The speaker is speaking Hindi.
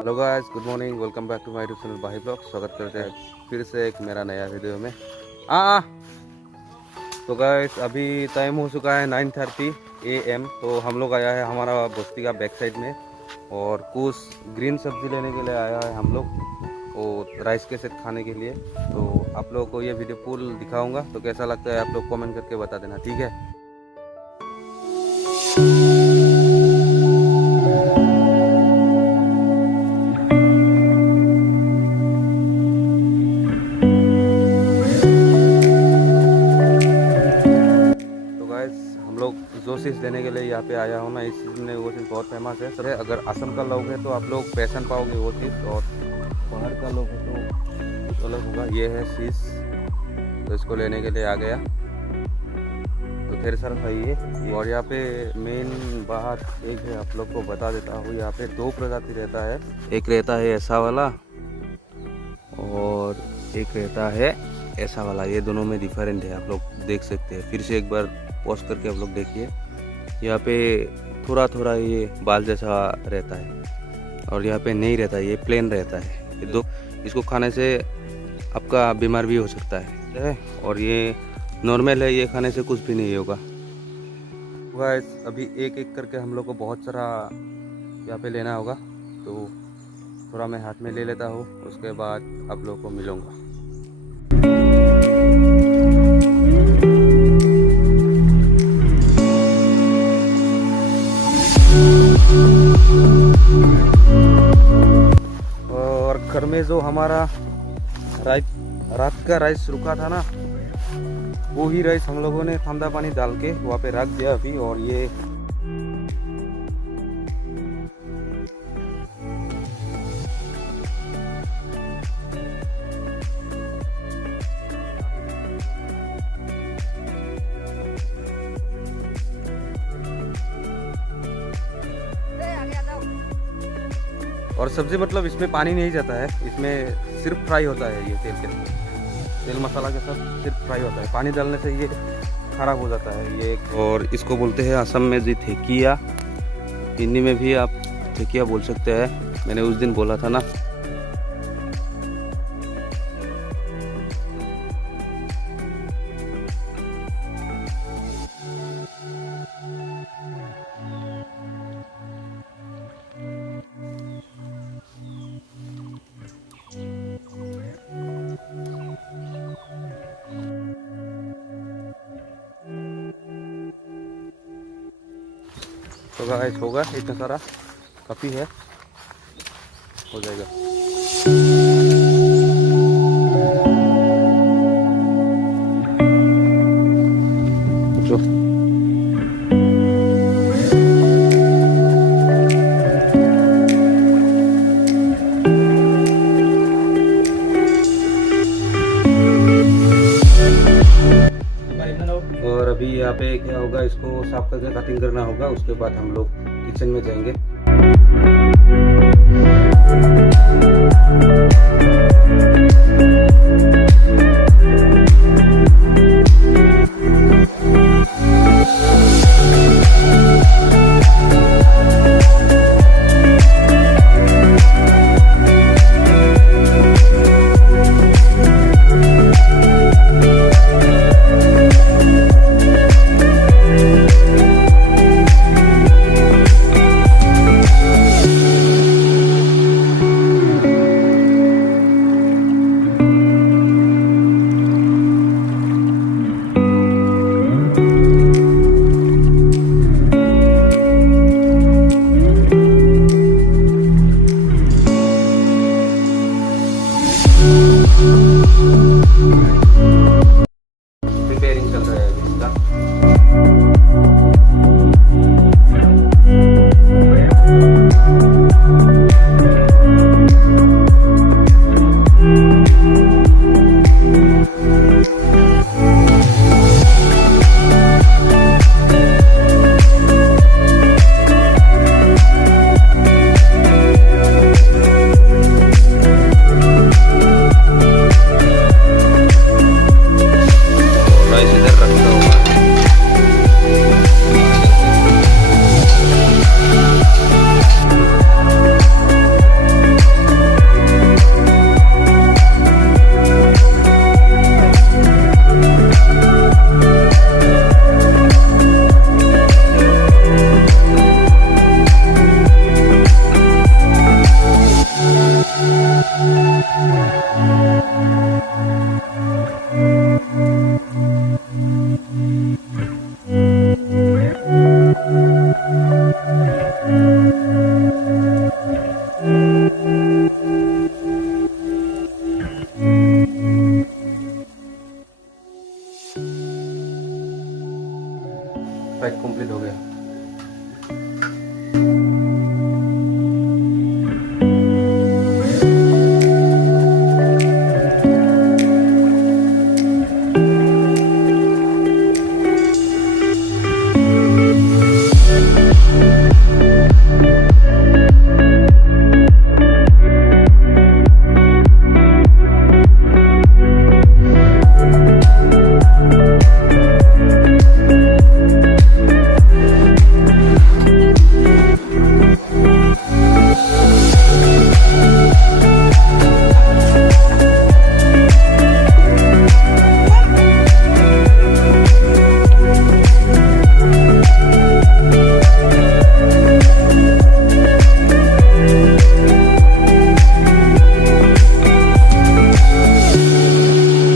Hello guys, good morning, welcome back to my YouTube channel भाई ब्लॉग। स्वागत करते हैं फिर से एक मेरा नया वीडियो में। तो गाइस अभी टाइम हो चुका है 9:30 AM। तो हम लोग आया है हमारा बस्ती का बैक साइड में और कुछ ग्रीन सब्जी लेने के लिए आया है हम लोग और राइस के साथ खाने के लिए। तो आप लोगों को ये वीडियो फुल दिखाऊंगा, तो कैसा लगता है आप लोग कमेंट करके बता देना, ठीक है। हम लोग जो चीज़ देने के लिए यहाँ पे आया हूँ ना, इस चीज़ में वो चीज़ बहुत फेमस है। सर अगर असम का लोग है तो आप लोग पैसन पाओगे वो चीज़, और बाहर का लोग है तो कुछ अलग होगा। ये है शीश, तो इसको लेने के लिए आ गया। तो फिर सर भाई ये और यहाँ पे मेन बाहर एक है, आप लोग को बता देता हूँ। यहाँ पे दो प्रजाति रहता है, एक रहता है ऐसा वाला और एक रहता है ऐसा वाला। ये दोनों में डिफरेंट है, आप लोग देख सकते हैं। फिर से एक बार पॉज करके आप लोग देखिए, यहाँ पे थोड़ा थोड़ा ये बाल जैसा रहता है और यहाँ पे नहीं रहता है, ये प्लेन रहता है। ये दो, इसको खाने से आपका बीमार भी हो सकता है और ये नॉर्मल है, ये खाने से कुछ भी नहीं होगा। गाइस अभी एक एक करके हम लोग को बहुत सारा यहाँ पे लेना होगा, तो थोड़ा मैं हाथ में ले लेता हूँ, उसके बाद आप लोग को मिलूँगा। और घर में जो हमारा रात का राइस रुका था ना, वो ही राइस हम लोगों ने ठंडा पानी डाल के वहाँ पे रख दिया अभी। और ये और सब्जी मतलब इसमें पानी नहीं जाता है, इसमें सिर्फ फ्राई होता है। ये तेल मसाला के साथ सिर्फ फ्राई होता है, पानी डालने से ये खराब हो जाता है ये। और इसको बोलते हैं असम में जी ठेकिया, हिंदी में भी आप ठेकिया बोल सकते हैं। मैंने उस दिन बोला था ना। तो गाइस होगा इतना सारा, काफ़ी है, हो जाएगा। जो और अभी यहाँ पे क्या होगा, इसको साफ करके कटिंग करना होगा, उसके बाद हम लोग किचन में जाएंगे।